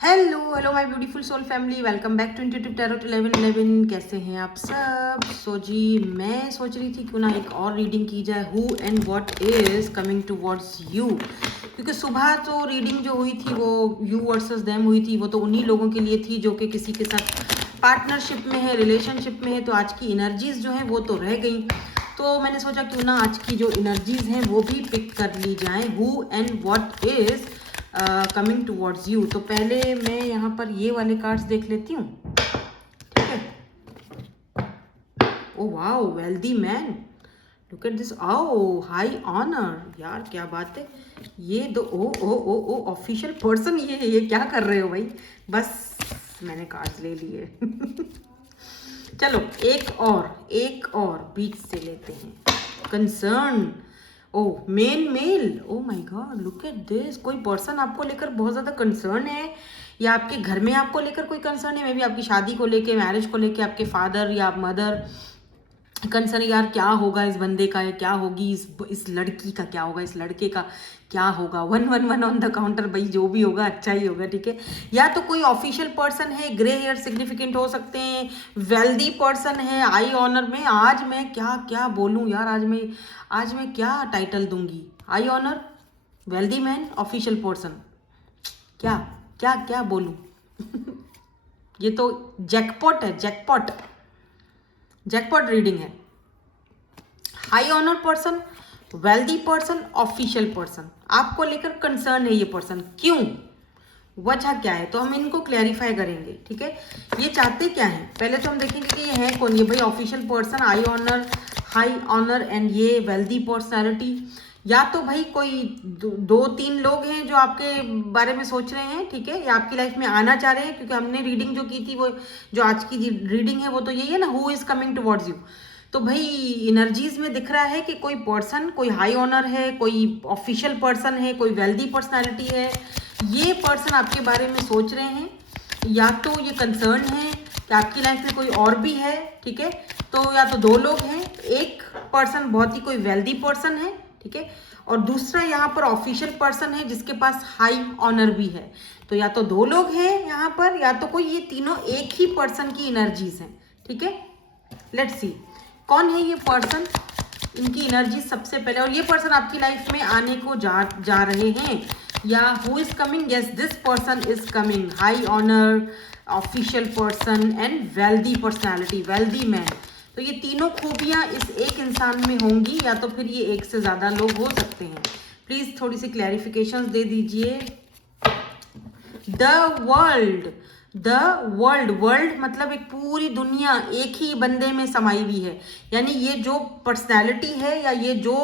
Hello hello my beautiful soul family, welcome back to intuitive tarot 1111। कैसे हैं आप सब? जी मैं सोच रही थी क्यों ना एक और रीडिंग की जाए, who and what is coming towards you. क्योंकि सुबह तो रीडिंग जो हुई थी वो यू वर्सेस देम हुई थी, वो तो उन्हीं लोगों के लिए थी जो कि किसी के साथ पार्टनरशिप में है, रिलेशनशिप में है। तो आज की एनर्जीज जो हैं वो तो रह गई, तो मैंने सोचा क्यों ना आज की जो एनर्जीज हैं वो भी पिक कर ली जाएं, who and what is coming towards you. तो पहले मैं यहाँ पर ये वाले कार्ड्स देख लेती हूँ, ठीक है। Oh wow, wealthy man, look at this. Oh high honour, यार क्या बात है। ये दो ओ ओ ओ ओ ऑफिशियल पर्सन, ये क्या कर रहे हो भाई? बस मैंने कार्ड्स ले लिए। चलो एक और बीच से लेते हैं। Concern, oh main male, oh my god, look at this. कोई पर्सन आपको लेकर बहुत ज़्यादा कंसर्न है, या आपके घर में आपको लेकर कोई कंसर्न है। मे बी आपकी शादी को लेके, मैरिज को लेके, आपके फादर या मदर कंसर्न, यार क्या होगा इस बंदे का, या क्या होगी इस लड़की का, क्या होगा इस लड़के का, क्या होगा। 111 ऑन द काउंटर, भाई जो भी होगा अच्छा ही होगा, ठीक है। या तो कोई ऑफिशियल पर्सन है, ग्रे हेयर सिग्निफिकेंट हो सकते हैं, वेल्दी पर्सन है, आई ऑनर में। आज मैं क्या क्या बोलूं यार, आज मैं क्या टाइटल दूंगी? I honour, wealthy man, official person, क्या क्या क्या बोलूं? ये तो जैकपॉट है, जैकपॉट जैकपॉट रीडिंग है। High honour person, wealthy person, official person, आपको लेकर कंसर्न है ये पर्सन। क्यों, वजह क्या है, तो हम इनको क्लैरिफाई करेंगे, ठीक है। ये चाहते क्या है, पहले तो हम देखेंगे कि ये है कौन। ये भाई official person, I honour, high honour and ये वेल्दी पर्सनैलिटी। या तो भाई कोई दो तीन लोग हैं जो आपके बारे में सोच रहे हैं, ठीक है, या आपकी लाइफ में आना चाह रहे हैं। क्योंकि हमने रीडिंग जो की थी, वो जो आज की रीडिंग है वो तो यही है ना, who is coming towards you. तो भाई एनर्जीज में दिख रहा है कि कोई पर्सन, कोई हाई ऑनर है, कोई ऑफिशियल पर्सन है, कोई वेल्दी पर्सनालिटी है। ये पर्सन आपके बारे में सोच रहे हैं, या तो ये कंसर्न है कि आपकी लाइफ में कोई और भी है, ठीक है। तो या तो दो लोग हैं, एक पर्सन बहुत ही कोई वेल्दी पर्सन है, ठीक है, और दूसरा यहाँ पर ऑफिशियल पर्सन है जिसके पास हाई ऑनर भी है। तो या तो दो लोग हैं यहाँ पर, या तो कोई, ये तीनों एक ही पर्सन की एनर्जीज हैं, ठीक है। लेट्स सी कौन है ये पर्सन, इनकी एनर्जी सबसे पहले। और ये पर्सन आपकी लाइफ में आने को जा रहे हैं, या who is coming, yes this person is coming. High honour, official person and wealthy personality, wealthy man. तो ये तीनों खूबियां इस एक इंसान में होंगी, या तो फिर ये एक से ज्यादा लोग हो सकते हैं। प्लीज थोड़ी सी क्लैरिफिकेशंस दे दीजिए। द वर्ल्ड, वर्ल्ड मतलब एक पूरी दुनिया एक ही बंदे में समाई हुई है। यानी ये जो पर्सनैलिटी है, या ये जो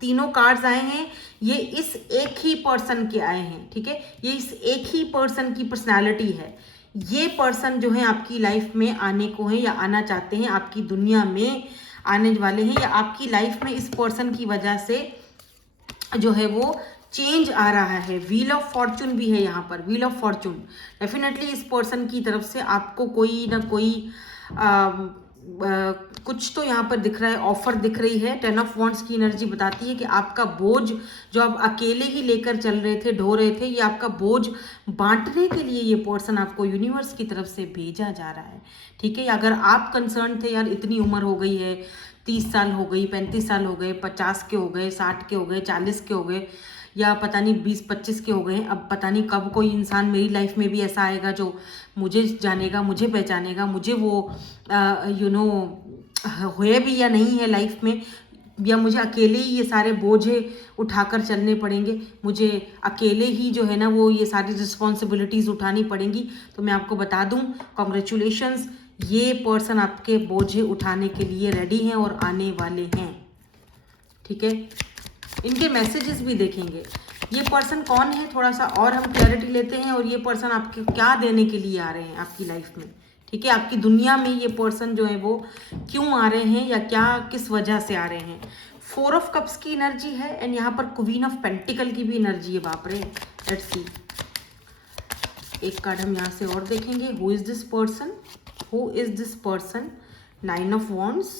तीनों कार्ड्स आए हैं, ये इस एक ही पर्सन के आए हैं, ठीक है। ये इस एक ही पर्सन की पर्सनैलिटी है। ये पर्सन जो है आपकी लाइफ में आने को है, या आना चाहते हैं, आपकी दुनिया में आने वाले हैं, या आपकी लाइफ में इस पर्सन की वजह से जो है वो चेंज आ रहा है। व्हील ऑफ फॉर्चून भी है यहाँ पर, व्हील ऑफ फॉर्चून। डेफिनेटली इस पर्सन की तरफ से आपको कोई ना कोई कुछ तो यहाँ पर दिख रहा है, ऑफर दिख रही है। 10 ऑफ वॉन्ड्स की एनर्जी बताती है कि आपका बोझ जो आप अकेले ही लेकर चल रहे थे, ढो रहे थे, ये आपका बोझ बांटने के लिए ये पर्सन आपको यूनिवर्स की तरफ से भेजा जा रहा है, ठीक है। अगर आप कंसर्न थे, यार इतनी उम्र हो गई है, 30 साल हो गई, 35 साल हो गए, 50 के हो गए, 60 के हो गए, 40 के हो गए, या पता नहीं 20-25 के हो गए, अब पता नहीं कब कोई इंसान मेरी लाइफ में भी ऐसा आएगा जो मुझे जानेगा, मुझे पहचानेगा, मुझे वो हुए भी या नहीं है लाइफ में, या मुझे अकेले ही ये सारे बोझे उठाकर चलने पड़ेंगे, मुझे अकेले ही जो है ना वो ये सारी रिस्पॉन्सिबिलिटीज़ उठानी पड़ेंगी। तो मैं आपको बता दूं, कॉन्ग्रेचुलेशंस, ये पर्सन आपके बोझे उठाने के लिए रेडी हैं और आने वाले हैं, ठीक है। इनके मैसेजेस भी देखेंगे। ये पर्सन कौन है, थोड़ा सा और हम क्लैरिटी लेते हैं, और ये पर्सन आपके क्या देने के लिए आ रहे हैं आपकी लाइफ में, ठीक है। आपकी दुनिया में ये पर्सन जो है वो क्यों आ रहे हैं, या क्या किस वजह से आ रहे हैं। 4 ऑफ कप्स की एनर्जी है, एंड यहाँ पर क्वीन ऑफ पेंटिकल की भी एनर्जी है। बाप रे, लेट्स सी एक कार्ड हम यहाँ से और देखेंगे। Who is this person, who is this person. 9 of wands.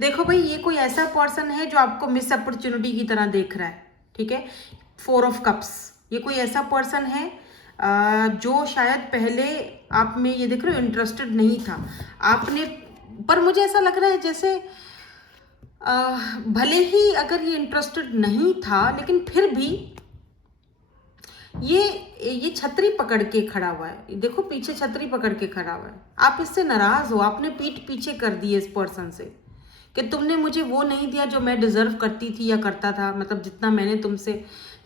देखो भाई, ये कोई ऐसा पर्सन है जो आपको मिस अपॉर्चुनिटी की तरह देख रहा है, ठीक है। 4 ऑफ कप्स, ये कोई ऐसा पर्सन है जो शायद पहले आप में, ये देख रहे हो, इंटरेस्टेड नहीं था आपने, पर मुझे ऐसा लग रहा है जैसे भले ही अगर ये इंटरेस्टेड नहीं था, लेकिन फिर भी ये छतरी पकड़ के खड़ा हुआ है। देखो पीछे छतरी पकड़ के खड़ा हुआ है। आप इससे नाराज हो, आपने पीठ पीछे कर दी है इस पर्सन से कि तुमने मुझे वो नहीं दिया जो मैं डिजर्व करती थी या करता था। मतलब जितना मैंने तुमसे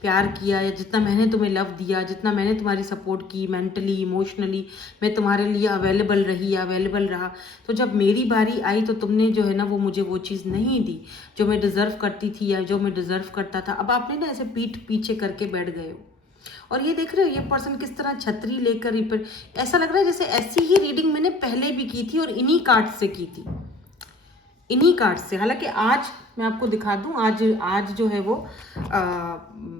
प्यार किया या जितना मैंने तुम्हें लव दिया, जितना मैंने तुम्हारी सपोर्ट की मेंटली इमोशनली, मैं तुम्हारे लिए अवेलेबल रही या अवेलेबल रहा, तो जब मेरी बारी आई तो तुमने जो है ना वो मुझे वो चीज़ नहीं दी जो मैं डिज़र्व करती थी या जो मैं डिज़र्व करता था। अब आपने ना ऐसे पीठ पीछे करके बैठ गए हो। और ये देख रहे हो ये पर्सन किस तरह छतरी लेकर रिपेयर, ऐसा लग रहा है जैसे ऐसी ही रीडिंग मैंने पहले भी की थी और इन्हीं कार्ड से की थी, इन्हीं कार्ड से। हालांकि आज मैं आपको दिखा दूं, आज जो है वो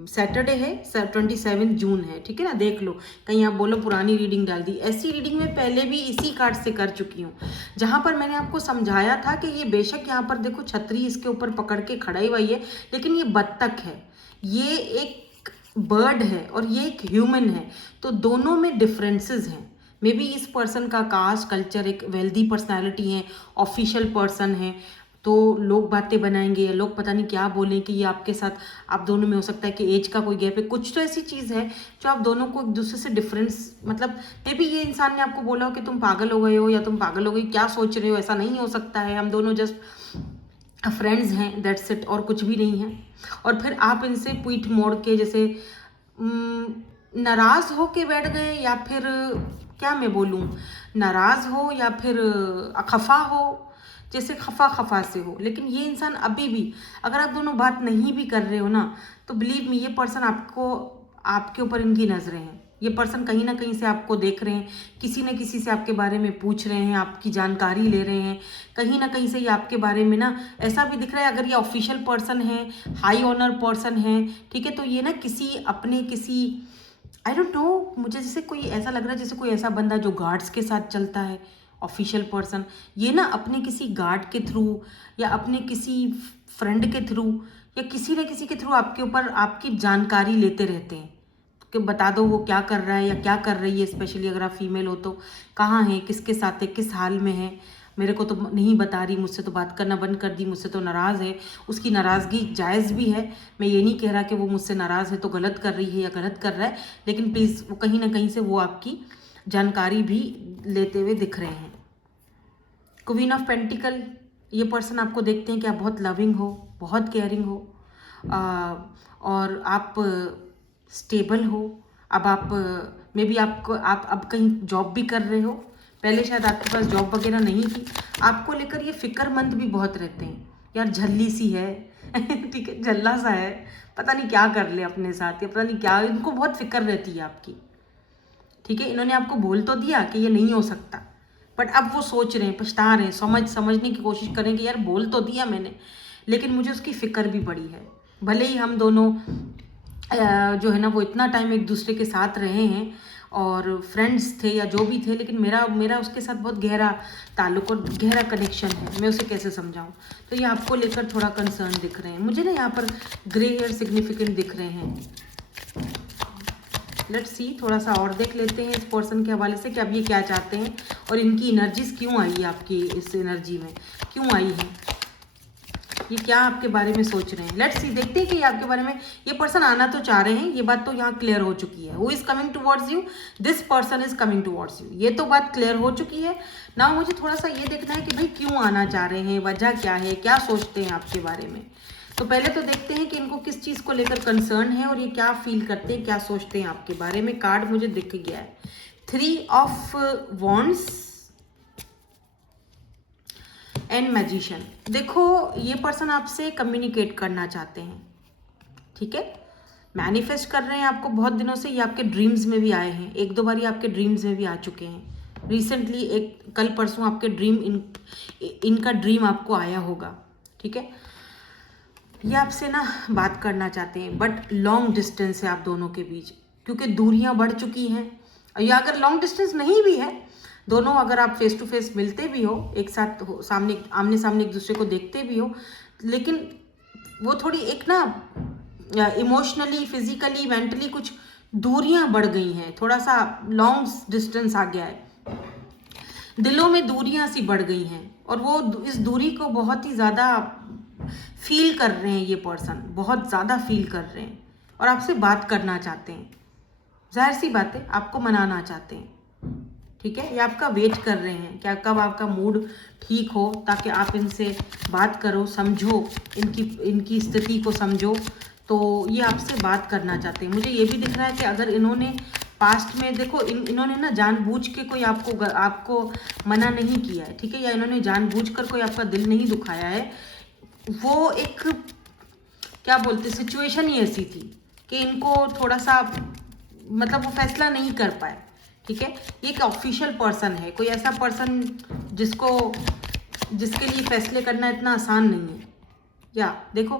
सैटरडे है, 27 जून है, ठीक है ना। देख लो, कहीं आप बोलो पुरानी रीडिंग डाल दी, ऐसी रीडिंग मैं पहले भी इसी कार्ड से कर चुकी हूँ, जहाँ पर मैंने आपको समझाया था कि ये बेशक यहाँ पर देखो छतरी इसके ऊपर पकड़ के खड़ा हुई है, लेकिन ये बत्तख है, ये एक बर्ड है और ये एक ह्यूमन है, तो दोनों में डिफरेंसेस हैं। मे बी इस पर्सन का कास्ट कल्चर, एक वेल्दी पर्सनालिटी है, ऑफिशियल पर्सन है, तो लोग बातें बनाएंगे या लोग पता नहीं क्या बोलें कि ये आपके साथ, आप दोनों में हो सकता है कि एज का कोई गैप है, कुछ तो ऐसी चीज़ है जो आप दोनों को एक दूसरे से डिफरेंस, मतलब मे बी ये इंसान ने आपको बोला हो कि तुम पागल हो गए हो या तुम पागल हो गई, क्या सोच रहे हो, ऐसा नहीं हो सकता है, हम दोनों जस्ट फ्रेंड्स हैं, दैट्स इट, और कुछ भी नहीं है। और फिर आप इनसे पीठ मोड़ के जैसे नाराज हो के बैठ गए, या फिर क्या मैं बोलूँ, नाराज हो या फिर खफा हो, जैसे खफा से हो। लेकिन ये इंसान अभी भी, अगर आप दोनों बात नहीं भी कर रहे हो ना, तो बिलीव मी, ये पर्सन आपको, आपके ऊपर इनकी नजरें हैं। ये पर्सन कहीं ना कहीं से आपको देख रहे हैं, किसी न किसी से आपके बारे में पूछ रहे हैं, आपकी जानकारी ले रहे हैं, कहीं ना कहीं से ये आपके बारे में ना, ऐसा भी दिख रहा है अगर ये ऑफिशियल पर्सन है, हाई ऑनर पर्सन है, ठीक है, तो ये ना किसी अपने किसी, आई डोंट नो, मुझे जैसे कोई ऐसा लग रहा है जैसे कोई ऐसा बंदा जो गार्ड्स के साथ चलता है, ऑफिशियल पर्सन, ये ना अपने किसी गार्ड के थ्रू या अपने किसी फ्रेंड के थ्रू या किसी न किसी के थ्रू आपके ऊपर आपकी जानकारी लेते रहते हैं कि बता दो वो क्या कर रहा है या क्या कर रही है, स्पेशली अगर आप फीमेल हो तो, कहाँ है, किसके साथ है, किस हाल में है, मेरे को तो नहीं बता रही, मुझसे तो बात करना बंद कर दी, मुझसे तो नाराज़ है। उसकी नाराज़गी जायज़ भी है, मैं ये नहीं कह रहा कि वो मुझसे नाराज़ है तो गलत कर रही है या गलत कर रहा है, लेकिन प्लीज़ वो कहीं ना कहीं से वो आपकी जानकारी भी लेते हुए दिख रहे हैं। क्वीन ऑफ पेंटिकल, ये पर्सन आपको देखते हैं कि आप बहुत लविंग हो, बहुत केयरिंग हो, और आप स्टेबल हो। अब आप मे बी आपको, आप अब कहीं जॉब भी कर रहे हो, पहले शायद आपके पास जॉब वगैरह नहीं थी, आपको लेकर ये फिक्रमंद भी बहुत रहते हैं, यार झल्ली सी है ठीक है, झल्ला सा है, पता नहीं क्या कर ले अपने साथ, या पता नहीं क्या, इनको बहुत फिक्र रहती है आपकी, ठीक है। इन्होंने आपको बोल तो दिया कि ये नहीं हो सकता, बट अब वो सोच रहे हैं, पछता रहे हैं, समझने की कोशिश करें कि यार बोल तो दिया मैंने, लेकिन मुझे उसकी फिक्र भी पड़ी है। भले ही हम दोनों जो है ना वो इतना टाइम एक दूसरे के साथ रहे हैं और फ्रेंड्स थे या जो भी थे, लेकिन मेरा उसके साथ बहुत गहरा ताल्लुक और गहरा कनेक्शन है, मैं उसे कैसे समझाऊं। तो ये आपको लेकर थोड़ा कंसर्न दिख रहे हैं मुझे ना, यहाँ पर ग्रे हेयर सिग्निफिकेंट दिख रहे हैं। लेट्स सी, थोड़ा सा और देख लेते हैं इस पर्सन के हवाले से कि अब ये क्या चाहते हैं और इनकी एनर्जीज क्यों आई है, आपकी इस एनर्जी में क्यों आई है, ये क्या आपके बारे में सोच रहे हैं। लेट्स सी, देखते हैं कि ये आपके बारे में, ये पर्सन आना तो चाह रहे हैं, ये बात तो यहाँ क्लियर हो चुकी है। Who is coming towards you, this person is coming towards you, ये तो बात क्लियर हो चुकी है ना। मुझे थोड़ा सा ये देखना है कि भाई क्यों आना चाह रहे हैं, वजह क्या है, क्या सोचते हैं आपके बारे में। तो पहले तो देखते हैं कि इनको किस चीज़ को लेकर कंसर्न है और ये क्या फील करते हैं, क्या सोचते हैं आपके बारे में। कार्ड मुझे दिख गया है 3 ऑफ वॉन्ड्स एंड मैजिशियन। देखो ये पर्सन आपसे कम्युनिकेट करना चाहते हैं, ठीक है, मैनिफेस्ट कर रहे हैं आपको बहुत दिनों से, ये आपके ड्रीम्स में भी आए हैं, 1-2 बार ये आपके ड्रीम्स में भी आ चुके हैं रिसेंटली, एक कल परसों आपके ड्रीम, इनका ड्रीम आपको आया होगा, ठीक है। ये आपसे ना बात करना चाहते हैं, बट लॉन्ग डिस्टेंस है आप दोनों के बीच, क्योंकि दूरियां बढ़ चुकी हैं। या अगर लॉन्ग डिस्टेंस नहीं भी है, दोनों अगर आप फेस टू फेस मिलते भी हो, एक साथ हो, सामने आमने सामने एक दूसरे को देखते भी हो, लेकिन वो थोड़ी एक ना इमोशनली, फिजिकली, मेंटली कुछ दूरियां बढ़ गई हैं, थोड़ा सा लॉन्ग डिस्टेंस आ गया है, दिलों में दूरियां सी बढ़ गई हैं और वो इस दूरी को बहुत ही ज़्यादा फील कर रहे हैं, ये पर्सन बहुत ज़्यादा फील कर रहे हैं और आपसे बात करना चाहते हैं। जाहिर सी बात है, आपको मनाना चाहते हैं, ठीक है, या आपका वेट कर रहे हैं कि कब आपका मूड ठीक हो ताकि आप इनसे बात करो, समझो, इनकी स्थिति को समझो। तो ये आपसे बात करना चाहते हैं। मुझे ये भी दिख रहा है कि अगर इन्होंने पास्ट में देखो, इन्होंने ना जानबूझ के कोई आपको मना नहीं किया है, ठीक है, या इन्होंने जानबूझकर कोई आपका दिल नहीं दुखाया है। वो एक क्या बोलते, सिचुएशन ही ऐसी थी कि इनको थोड़ा सा मतलब वो फैसला नहीं कर पाए, ठीक है। ये एक ऑफिशियल पर्सन है, कोई ऐसा पर्सन जिसके लिए फैसले करना इतना आसान नहीं है। या देखो,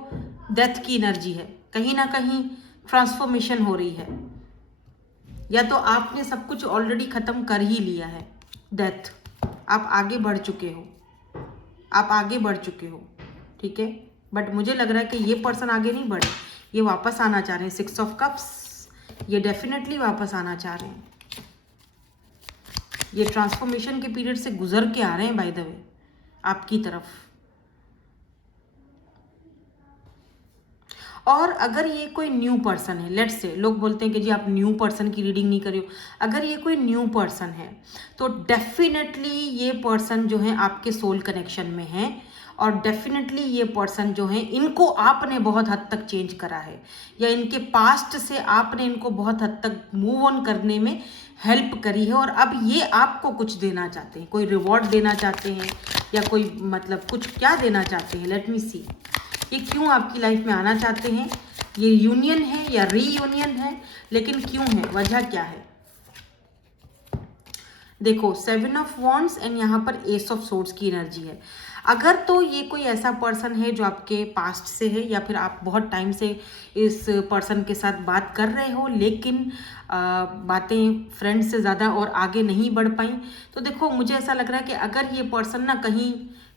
डेथ की एनर्जी है, कहीं ना कहीं ट्रांसफॉर्मेशन हो रही है, या तो आपने सब कुछ ऑलरेडी खत्म कर ही लिया है। डेथ, आप आगे बढ़ चुके हो, ठीक है। बट मुझे लग रहा है कि ये पर्सन आगे नहीं बढ़े, ये वापस आना चाह रहे हैं। 6 ऑफ कप्स, ये डेफिनेटली वापस आना चाह रहे हैं। ये ट्रांसफॉर्मेशन के पीरियड से गुजर के आ रहे हैं बाय द वे आपकी तरफ। और अगर ये कोई न्यू पर्सन है, लेट्स से, लोग बोलते हैं कि जी आप न्यू पर्सन की रीडिंग नहीं करियो, अगर ये कोई न्यू पर्सन है तो डेफिनेटली ये पर्सन जो है आपके सोल कनेक्शन में है और डेफिनेटली ये पर्सन जो है, इनको आपने बहुत हद तक चेंज करा है, या इनके पास्ट से आपने इनको बहुत हद तक मूव ऑन करने में हेल्प करी है और अब ये आपको कुछ देना चाहते हैं, कोई रिवॉर्ड देना चाहते हैं या कोई मतलब कुछ क्या देना चाहते हैं। लेट मी सी, ये क्यों आपकी लाइफ में आना चाहते हैं, ये यूनियन है या रीयूनियन है, लेकिन क्यों है, वजह क्या है। देखो 7 ऑफ वॉन्ड्स एंड यहाँ पर एस ऑफ सोर्ड्स की एनर्जी है। अगर तो ये कोई ऐसा पर्सन है जो आपके पास्ट से है, या फिर आप बहुत टाइम से इस पर्सन के साथ बात कर रहे हो लेकिन बातें फ्रेंड से ज़्यादा और आगे नहीं बढ़ पाई, तो देखो मुझे ऐसा लग रहा है कि अगर ये पर्सन ना कहीं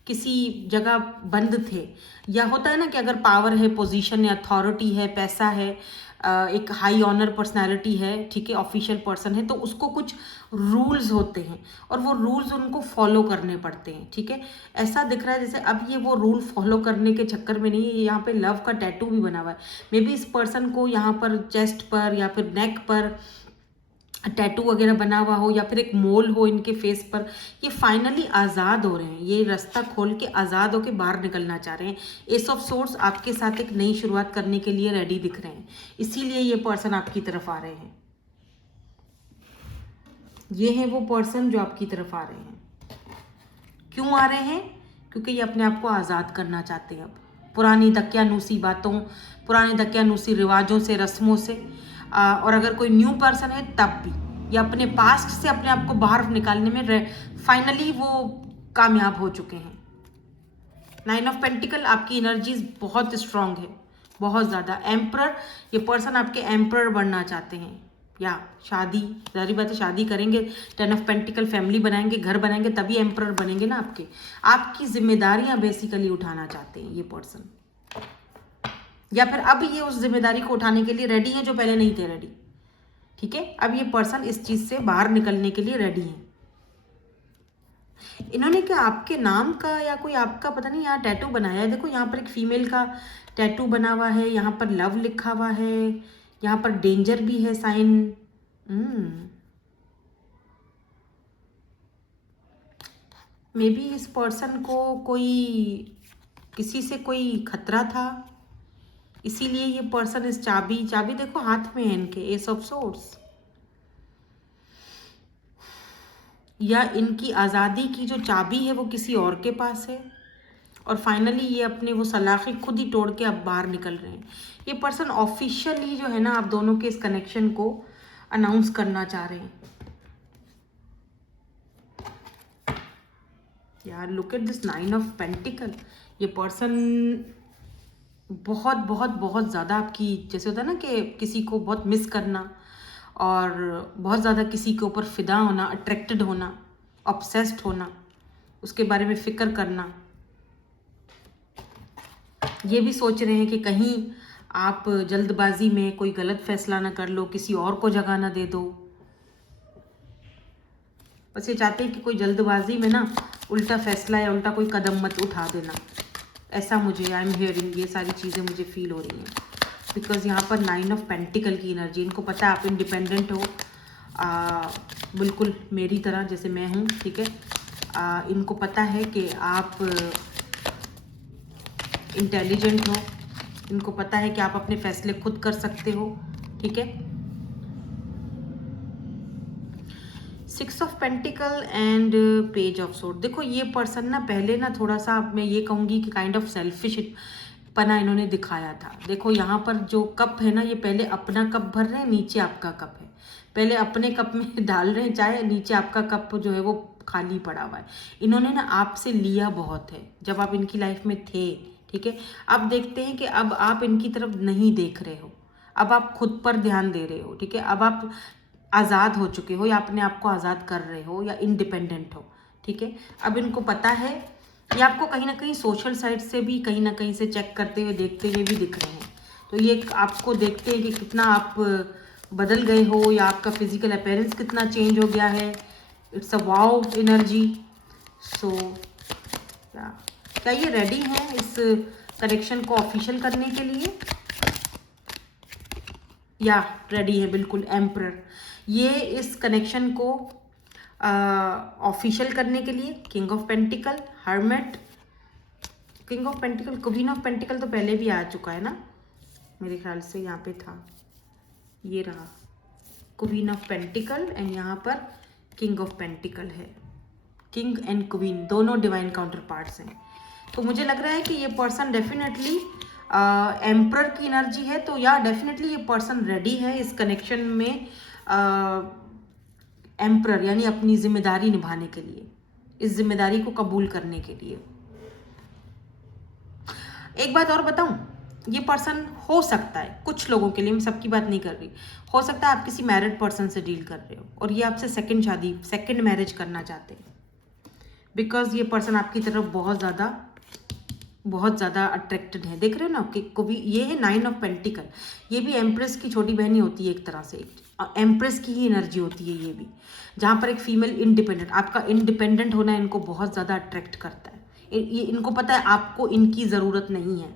किसी जगह बंद थे, या होता है ना कि अगर पावर है, पोजीशन है, अथॉरिटी है, पैसा है, एक हाई ऑनर पर्सनालिटी है, ठीक है, ऑफिशियल पर्सन है, तो उसको कुछ रूल्स होते हैं और वो रूल्स उनको फॉलो करने पड़ते हैं, ठीक है। ऐसा दिख रहा है जैसे अब ये वो रूल फॉलो करने के चक्कर में नहीं है, यहाँ पे लव का टैटू भी बना हुआ है। मे बी इस पर्सन को यहाँ पर चेस्ट पर या फिर नेक पर टैटू वगैरह बना हुआ हो, या फिर एक मोल हो इनके फेस पर। ये फाइनली आज़ाद हो रहे हैं, ये रास्ता खोल के आज़ाद होके बाहर निकलना चाह रहे हैं। एस ऑफ सोर्ड्स आपके साथ एक नई शुरुआत करने के लिए रेडी दिख रहे हैं, इसीलिए ये पर्सन आपकी तरफ आ रहे हैं। ये है वो पर्सन जो आपकी तरफ आ रहे हैं। क्यों आ रहे हैं, क्योंकि ये अपने आप को आज़ाद करना चाहते हैं अब पुरानी दकियानूसी बातों, पुराने दकियानूसी रिवाजों से, रस्मों से। और अगर कोई न्यू पर्सन है तब भी ये अपने पास्ट से अपने आप को बाहर निकालने में फाइनली वो कामयाब हो चुके हैं। 9 ऑफ पेंटिकल, आपकी एनर्जीज बहुत स्ट्रांग है, बहुत ज़्यादा। एम्परर, ये पर्सन आपके एम्परर बनना चाहते हैं, या शादी, जारी बात है शादी करेंगे, 10 ऑफ पेंटिकल, फैमिली बनाएंगे, घर बनाएंगे, तभी एम्परर बनेंगे ना आपकी जिम्मेदारियां बेसिकली उठाना चाहते हैं ये पर्सन, या फिर अब ये उस जिम्मेदारी को उठाने के लिए रेडी हैं जो पहले नहीं थे रेडी, ठीक है। अब ये पर्सन इस चीज से बाहर निकलने के लिए रेडी है। इन्होंने क्या आपके नाम का या कोई आपका पता नहीं यहाँ टैटू बनाया है। देखो यहाँ पर एक फीमेल का टैटू बना हुआ है, यहाँ पर लव लिखा हुआ है, यहाँ पर डेंजर भी है साइन। मे बी इस पर्सन को किसी से कोई खतरा था, इसीलिए ये पर्सन इस चाबी देखो हाथ में है इनके, एस ऑफ सोर्ड्स, या इनकी आज़ादी की जो चाबी है वो किसी और के पास है और फाइनली ये अपने वो सलाखे खुद ही तोड़ के अब बाहर निकल रहे हैं। ये पर्सन ऑफिशियली जो है ना आप दोनों के इस कनेक्शन को अनाउंस करना चाह रहे हैं। यार look at this 9 of pentacle, ये पर्सन बहुत बहुत बहुत ज़्यादा आपकी, जैसे होता है ना कि किसी को बहुत मिस करना और बहुत ज़्यादा किसी के ऊपर फिदा होना, अट्रैक्टेड होना, ऑब्सेस्ड होना, उसके बारे में फ़िक्र करना। ये भी सोच रहे हैं कि कहीं आप जल्दबाजी में कोई गलत फैसला ना कर लो, किसी और को जगह ना दे दो। बस ये चाहते हैं कि कोई जल्दबाजी में ना उल्टा फैसला या उल्टा कोई कदम मत उठा देना। ऐसा मुझे, आई एम हियरिंग, ये सारी चीज़ें मुझे फील हो रही हैं। बिकॉज यहाँ पर 9 ऑफ पेंटिकल की एनर्जी, इनको पता है आप इंडिपेंडेंट हो, बिल्कुल मेरी तरह जैसे मैं हूँ, ठीक है। इनको पता है कि आप इंटेलिजेंट हो, इनको पता है कि आप अपने फैसले खुद कर सकते हो, ठीक है। 6 of pentacle and page of sword. देखो ये पर्सन ना पहले ना थोड़ा सा, मैं ये कहूँगी कि काइंड ऑफ सेल्फिश पना इन्होंने दिखाया था। देखो यहाँ पर जो कप है ना, ये पहले अपना कप भर रहे हैं, नीचे आपका कप है। पहले अपने कप में डाल रहे हैं चाय, नीचे आपका कप जो है वो खाली पड़ा हुआ है। इन्होंने ना आपसे लिया बहुत है जब आप इनकी लाइफ में थे, ठीक है। अब देखते हैं कि अब आप इनकी तरफ नहीं देख रहे हो, अब आप खुद पर ध्यान दे रहे हो, ठीक है। अब आप आज़ाद हो चुके हो या अपने आप को आज़ाद कर रहे हो या इंडिपेंडेंट हो, ठीक है। अब इनको पता है, ये आपको कहीं ना कहीं सोशल साइट से भी कहीं ना कहीं से चेक करते हुए देखते हुए भी दिख रहे हैं। तो ये आपको देखते हैं कि कितना आप बदल गए हो या आपका फिजिकल अपीयरेंस कितना चेंज हो गया है। It's a wow energy. So क्या ये रेडी हैं इस कनेक्शन को ऑफिशियल करने के लिए? या रेडी है बिल्कुल। एम्परर, ये इस कनेक्शन को ऑफिशियल करने के लिए king of pentacle, hermit, king of pentacle, queen of pentacle तो पहले भी आ चुका है ना मेरे ख्याल से, यहाँ पे था, ये रहा क्वीन ऑफ पेंटिकल एंड यहाँ पर किंग ऑफ पेंटिकल है। किंग एंड क्वीन दोनों डिवाइन काउंटर पार्ट्स हैं। तो मुझे लग रहा है कि ये पर्सन डेफिनेटली एम्परर की एनर्जी है। तो या डेफिनेटली ये पर्सन रेडी है इस कनेक्शन में एम्परर यानी अपनी जिम्मेदारी निभाने के लिए, इस जिम्मेदारी को कबूल करने के लिए। एक बात और बताऊं, ये पर्सन हो सकता है कुछ लोगों के लिए, मैं सबकी बात नहीं कर रही, हो सकता है आप किसी मैरिड पर्सन से डील कर रहे हो और ये आपसे सेकंड मैरिज करना चाहते हैं। बिकॉज ये पर्सन आपकी तरफ बहुत ज़्यादा अट्रैक्टेड है। देख रहे हो ना कि कभी ये है 9 ऑफ पेंटिकल, ये भी एम्प्रेस की छोटी बहनी होती है एक तरह से, एम्प्रेस की ही एनर्जी होती है ये भी, जहाँ पर एक फीमेल इंडिपेंडेंट, आपका इंडिपेंडेंट होना इनको बहुत ज़्यादा अट्रैक्ट करता है। ये इनको पता है आपको इनकी ज़रूरत नहीं है,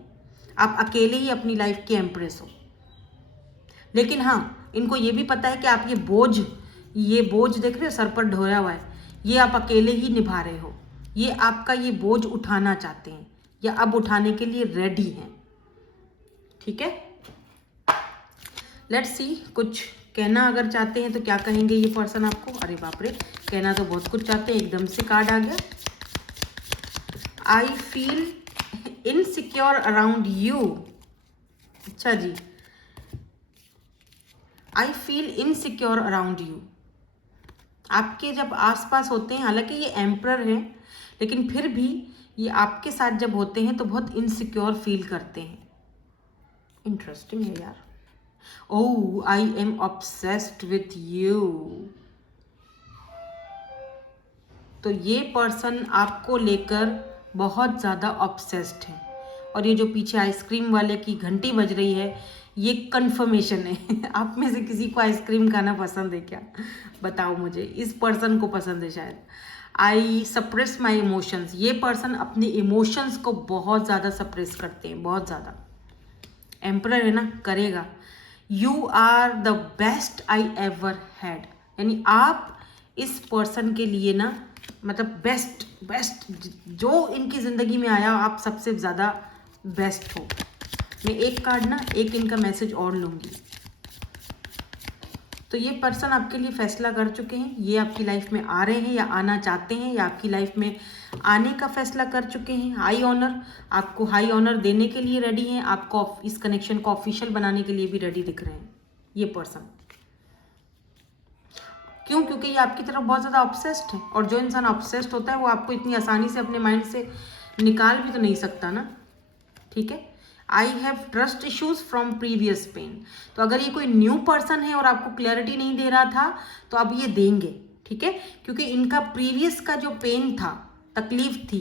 आप अकेले ही अपनी लाइफ की एम्प्रेस हो। लेकिन हाँ, इनको ये भी पता है कि आप ये बोझ देख रहे हो सर पर ढोया हुआ है, ये आप अकेले ही निभा रहे हो, ये आपका ये बोझ उठाना चाहते हैं या अब उठाने के लिए रेडी हैं, ठीक है। लेट्स सी, कुछ कहना अगर चाहते हैं तो क्या कहेंगे ये पर्सन आपको? अरे बाप रे, कहना तो बहुत कुछ चाहते हैं, एकदम से कार्ड आ गया। I feel insecure around you. अच्छा जी, I feel insecure around you. आपके जब आसपास होते हैं, हालांकि ये एम्परर है लेकिन फिर भी ये आपके साथ जब होते हैं तो बहुत इनसिक्योर फील करते हैं। इंटरेस्टिंग है यार। Oh, I am obsessed with you. तो ये पर्सन आपको लेकर बहुत ज़्यादा ऑब्सेस्ड है। और ये जो पीछे आइसक्रीम वाले की घंटी बज रही है, ये कंफर्मेशन है आप में से किसी को आइसक्रीम खाना पसंद है क्या? बताओ मुझे। इस पर्सन को पसंद है शायद। आई सप्रेस माई इमोशंस। ये पर्सन अपने इमोशंस को बहुत ज़्यादा सप्रेस करते हैं, बहुत ज़्यादा। एम्परर है ना, करेगा। You are the best I ever had, यानी आप इस पर्सन के लिए ना, मतलब बेस्ट जो इनकी ज़िंदगी में आया, आप सबसे ज़्यादा बेस्ट हो। मैं एक कार्ड ना, एक इनका मैसेज और लूँगी। तो ये पर्सन आपके लिए फैसला कर चुके हैं, ये आपकी लाइफ में आ रहे हैं या आना चाहते हैं या आपकी लाइफ में आने का फैसला कर चुके हैं। हाई ऑनर, आपको हाई ऑनर देने के लिए रेडी हैं, आपको इस कनेक्शन को ऑफिशियल बनाने के लिए भी रेडी दिख रहे हैं ये पर्सन। क्यों? क्योंकि ये आपकी तरफ बहुत ज़्यादा ऑब्सेस्ड है, और जो इंसान ऑब्सेस्ड होता है वो आपको इतनी आसानी से अपने माइंड से निकाल भी तो नहीं सकता ना, ठीक है। I have trust issues from previous pain. तो अगर ये कोई न्यू पर्सन है और आपको क्लैरिटी नहीं दे रहा था तो अब ये देंगे, ठीक है। क्योंकि इनका प्रीवियस का जो पेन था, तकलीफ थी,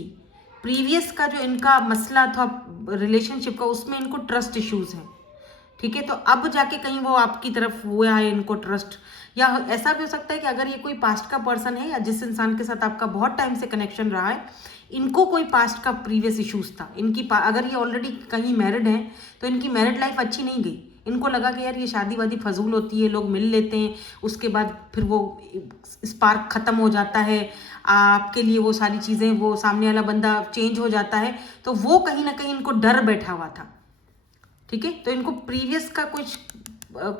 प्रीवियस का जो इनका मसला था रिलेशनशिप का, उसमें इनको ट्रस्ट इश्यूज हैं। ठीक है, तो अब जाके कहीं वो आपकी तरफ हुआ है इनको ट्रस्ट, या ऐसा भी हो सकता है कि अगर ये कोई पास्ट का पर्सन है या जिस इंसान के साथ आपका बहुत टाइम से कनेक्शन रहा है, इनको कोई पास्ट का प्रीवियस इश्यूज था, अगर ये ऑलरेडी कहीं मैरिड हैं तो इनकी मैरिड लाइफ अच्छी नहीं गई, इनको लगा कि यार ये शादी वादी फजूल होती है, लोग मिल लेते हैं, उसके बाद फिर वो स्पार्क खत्म हो जाता है, आपके लिए वो सारी चीज़ें, वो सामने वाला बंदा चेंज हो जाता है, तो वो कहीं ना कहीं इनको डर बैठा हुआ था। ठीक है, तो इनको प्रीवियस का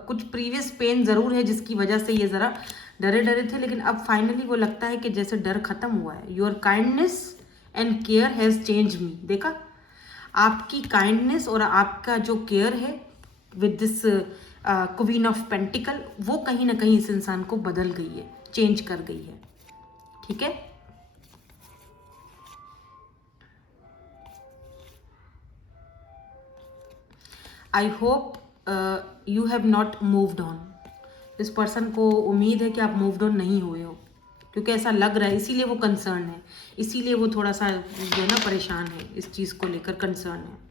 कुछ प्रीवियस पेन ज़रूर है जिसकी वजह से ये ज़रा डरे डरे थे, लेकिन अब फाइनली वो लगता है कि जैसे डर खत्म हुआ है। Your kindness and care has change me. देखा, आपकी काइंडनेस और आपका जो केयर है with this queen of pentacle, वो कहीं ना कहीं इस इंसान को बदल गई है, चेंज कर गई है। ठीक है, I hope you have not moved on. इस पर्सन को उम्मीद है कि आप मूव्ड ऑन नहीं हुए हो, क्योंकि ऐसा लग रहा है, इसीलिए वो कंसर्न है, इसीलिए वो थोड़ा सा जो है ना परेशान है, इस चीज़ को लेकर कंसर्न है।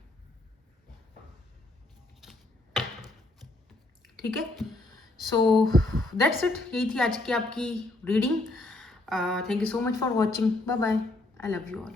ठीक है, सो दैट्स इट, यही थी आज की आपकी reading. Thank you so much for watching, bye bye, I love you all.